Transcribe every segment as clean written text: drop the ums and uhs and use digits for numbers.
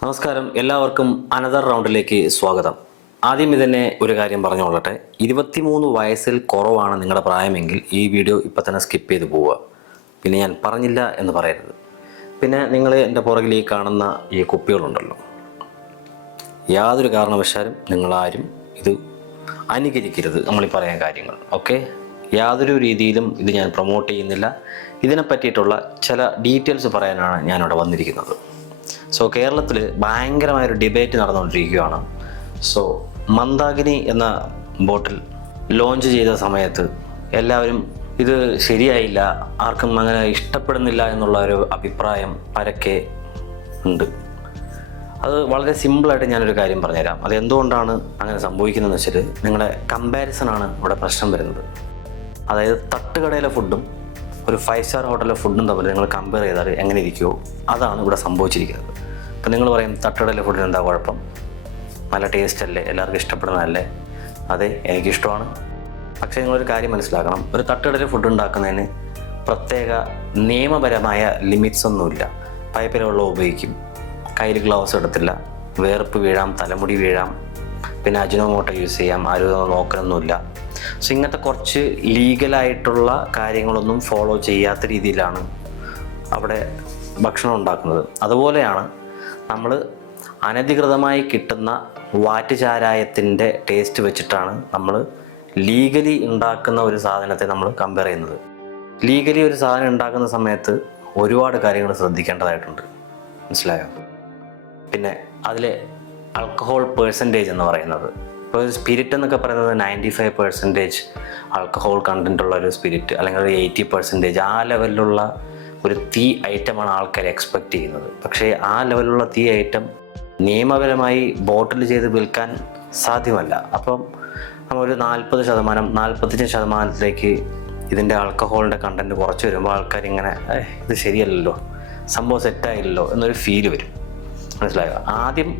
നമസ്കാരം, എല്ലാവർക്കും അനദർ റൗണ്ടിലേക്ക് സ്വാഗതം. ആദ്യം ഇതന്നെ ഒരു കാര്യം പറഞ്ഞുകൊള്ളട്ടെ. 23 വയസ്സിൽ കുറവാണ് നിങ്ങളുടെ പ്രായമെങ്കിൽ ഈ വീഡിയോ ഇപ്പം തന്നെ സ്കിപ്പ് ചെയ്ത് പോവുക. പിന്നെ ഞാൻ പറഞ്ഞില്ല എന്ന് പറയരുത്. പിന്നെ നിങ്ങൾ എൻ്റെ പുറകിൽ ഈ കാണുന്ന ഈ കുപ്പികളുണ്ടല്ലോ, യാതൊരു കാരണവശാലും നിങ്ങളാരും ഇത് അനുകരിക്കരുത്. നമ്മളീ പറയാൻ കാര്യങ്ങൾ ഓക്കെ. യാതൊരു രീതിയിലും ഇത് ഞാൻ പ്രൊമോട്ട് ചെയ്യുന്നില്ല. ഇതിനെ പറ്റിയിട്ടുള്ള ചില ഡീറ്റെയിൽസ് പറയാനാണ് ഞാനിവിടെ വന്നിരിക്കുന്നത്. സോ കേരളത്തിൽ ഭയങ്കരമായൊരു ഡിബേറ്റ് നടന്നുകൊണ്ടിരിക്കുകയാണ്. സോ മന്ദാകിനി എന്ന ബോട്ടിൽ ലോഞ്ച് ചെയ്ത സമയത്ത് എല്ലാവരും ഇത് ശരിയായില്ല, ആർക്കും അങ്ങനെ ഇഷ്ടപ്പെടുന്നില്ല എന്നുള്ള ഒരു അഭിപ്രായം പരക്കെ ഉണ്ട്. അത് വളരെ സിമ്പിളായിട്ട് ഞാനൊരു കാര്യം പറഞ്ഞുതരാം. അത് എന്തുകൊണ്ടാണ് അങ്ങനെ സംഭവിക്കുന്നതെന്ന് വെച്ചാൽ, നിങ്ങളുടെ കമ്പാരിസണാണ് ഇവിടെ പ്രശ്നം വരുന്നത്. അതായത് തട്ടുകടയിലെ ഫുഡും ഒരു 5 സ്റ്റാർ ഹോട്ടലിലെ ഫുഡും തമ്മിൽ നിങ്ങൾ കമ്പയർ ചെയ്താൽ എങ്ങനെ ഇരിക്കുമോ അതാണ് ഇവിടെ സംഭവിച്ചിരിക്കുന്നത്. അപ്പം നിങ്ങൾ പറയും തട്ടുകടയിലെ ഫുഡിന് എന്താ കുഴപ്പം, നല്ല ടേസ്റ്റ് അല്ലേ, എല്ലാവർക്കും ഇഷ്ടപ്പെടുന്നതല്ലേ? അതെ, എനിക്കിഷ്ടമാണ്. പക്ഷേ നിങ്ങളൊരു കാര്യം മനസ്സിലാക്കണം, ഒരു തട്ടുകടയിലെ ഫുഡ് ഉണ്ടാക്കുന്നതിന് പ്രത്യേക നിയമപരമായ ലിമിറ്റ്സ് ഒന്നുമില്ല. പൈപ്പിലെ വെള്ളം ഉപയോഗിക്കും, കയ്യിൽ ഗ്ലൗസ് എടുത്തില്ല, വേർപ്പ് വീഴാം, തലമുടി വീഴാം, പിന്നെ അജിനോമോട്ടോ യൂസ് ചെയ്യാം, ആരും നോക്കലൊന്നുമില്ല. സോ ഇങ്ങനത്തെ കുറച്ച് ലീഗലായിട്ടുള്ള കാര്യങ്ങളൊന്നും ഫോളോ ചെയ്യാത്ത രീതിയിലാണ് അവിടെ ഭക്ഷണം ഉണ്ടാക്കുന്നത്. അതുപോലെയാണ് നമ്മൾ അനധികൃതമായി കിട്ടുന്ന വാറ്റുചാരായത്തിൻ്റെ ടേസ്റ്റ് വെച്ചിട്ടാണ് നമ്മൾ ലീഗലി ഉണ്ടാക്കുന്ന ഒരു സാധനത്തെ നമ്മൾ കമ്പയർ ചെയ്യുന്നത്. ലീഗലി ഒരു സാധനം ഉണ്ടാക്കുന്ന സമയത്ത് ഒരുപാട് കാര്യങ്ങൾ ശ്രദ്ധിക്കേണ്ടതായിട്ടുണ്ട്, മനസ്സിലായോ? പിന്നെ അതിലെ ആൽക്കഹോൾ പേഴ്സൻറ്റേജ് എന്ന് പറയുന്നത്, ഇപ്പോൾ ഒരു സ്പിരിറ്റ് എന്നൊക്കെ പറയുന്നത് 95% ആൽക്കഹോൾ കണ്ടൻ്റ് ഉള്ള ഒരു സ്പിരിറ്റ്, അല്ലെങ്കിൽ ഒരു 80% ആ ലെവലിലുള്ള ഒരു തീ ഐറ്റമാണ് ആൾക്കാർ എക്സ്പെക്റ്റ് ചെയ്യുന്നത്. പക്ഷേ ആ ലെവലിലുള്ള തീ ഐറ്റം നിയമപരമായി ബോട്ടിൽ ചെയ്ത് വിൽക്കാൻ സാധ്യമല്ല. അപ്പം നമ്മളൊരു 40%, 45% ഇതിൻ്റെ ആൽക്കഹോളിൻ്റെ കണ്ടൻറ്റ് കുറച്ച് വരുമ്പോൾ ആൾക്കാരിങ്ങനെ ഇത് ശരിയല്ലല്ലോ, സംഭവം സെറ്റായില്ലല്ലോ എന്നൊരു ഫീല് വരും, മനസ്സിലായോ? ആദ്യം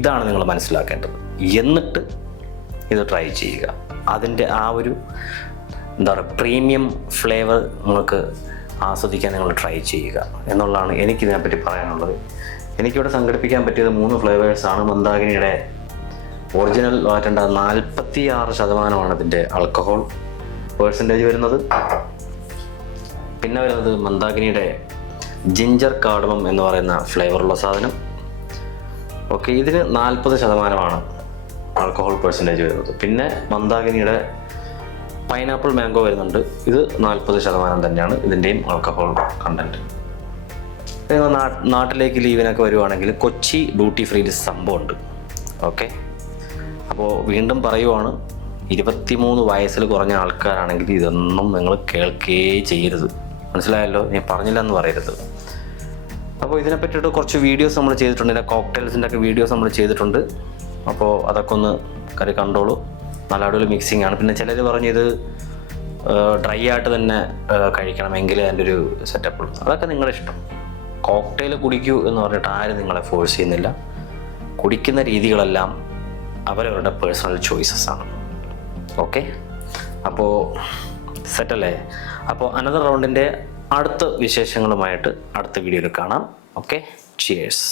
ഇതാണ് നിങ്ങൾ മനസ്സിലാക്കേണ്ടത്. എന്നിട്ട് ഇത് ട്രൈ ചെയ്യുക. അതിൻ്റെ ആ ഒരു എന്താ പറയുക, പ്രീമിയം ഫ്ലേവർ നിങ്ങൾക്ക് ആസ്വദിക്കാൻ നിങ്ങൾ ട്രൈ ചെയ്യുക എന്നുള്ളതാണ് എനിക്കിതിനെപ്പറ്റി പറയാനുള്ളത്. എനിക്കിവിടെ സംഘടിപ്പിക്കാൻ പറ്റിയത് 3 ഫ്ലേവേഴ്സാണ്. മന്ദാകിനിയുടെ ഒറിജിനൽ വാറ്റേണ്ട 46% ഇതിൻ്റെ ആൽക്കഹോൾ പേഴ്സൻറ്റേജ് വരുന്നത്. പിന്നെ വരുന്നത് മന്ദാകിനിയുടെ ജിഞ്ചർ കാർഡമം എന്ന് പറയുന്ന ഫ്ലേവറുള്ള സാധനം. ഓക്കെ, ഇതിന് 40% ആൽക്കഹോൾ പേഴ്സൻറ്റേജ് വരുന്നത്. പിന്നെ മന്ദാകിനിയുടെ പൈനാപ്പിൾ മാംഗോ വരുന്നുണ്ട്, ഇത് 40% തന്നെയാണ് ഇതിൻ്റെയും ആൽക്കഹോൾ കണ്ടൻറ്റ്. നിങ്ങൾ നാട്ടിലേക്ക് ലീവിനൊക്കെ വരുവാണെങ്കിൽ കൊച്ചി ഡ്യൂട്ടി ഫ്രീ സംഭവമുണ്ട്. ഓക്കെ, അപ്പോൾ വീണ്ടും പറയുവാണ്, 23 വയസ്സിൽ കുറഞ്ഞ ആൾക്കാരാണെങ്കിൽ ഇതൊന്നും നിങ്ങൾ കേൾക്കുകയേ ചെയ്യരുത്, മനസ്സിലായല്ലോ? ഞാൻ പറഞ്ഞില്ല എന്ന് പറയരുത്. അപ്പോൾ ഇതിനെ പറ്റിയിട്ട് കുറച്ച് വീഡിയോസ് നമ്മൾ ചെയ്തിട്ടുണ്ട്, ഇതിൻ്റെ കോക്ടെയിൽസിൻ്റെ ഒക്കെ വീഡിയോസ് നമ്മൾ ചെയ്തിട്ടുണ്ട്. അപ്പോൾ അതൊക്കെ ഒന്ന് കണ്ടോളൂ. നല്ല അടിപൊളി മിക്സിംഗ് ആണ്. പിന്നെ ചിലർ പറഞ്ഞത് ഡ്രൈ ആയിട്ട് തന്നെ കഴിക്കണമെങ്കിൽ അതിൻ്റെ ഒരു സെറ്റപ്പ്, അതൊക്കെ നിങ്ങളുടെ ഇഷ്ടം. കോക്ടെയിൽ കുടിക്കൂ എന്ന് പറഞ്ഞിട്ട് ആരും നിങ്ങളെ ഫോഴ്സ് ചെയ്യുന്നില്ല. കുടിക്കുന്ന രീതികളെല്ലാം അവരവരുടെ പേഴ്സണൽ ചോയ്സസ് ആണ്. ഓക്കെ, അപ്പോൾ സെറ്റല്ലേ? അപ്പോൾ അനദർ റൗണ്ടിൻ്റെ അടുത്ത വിശേഷങ്ങളുമായിട്ട് അടുത്ത വീഡിയോയിൽ കാണാം. Okay, cheers.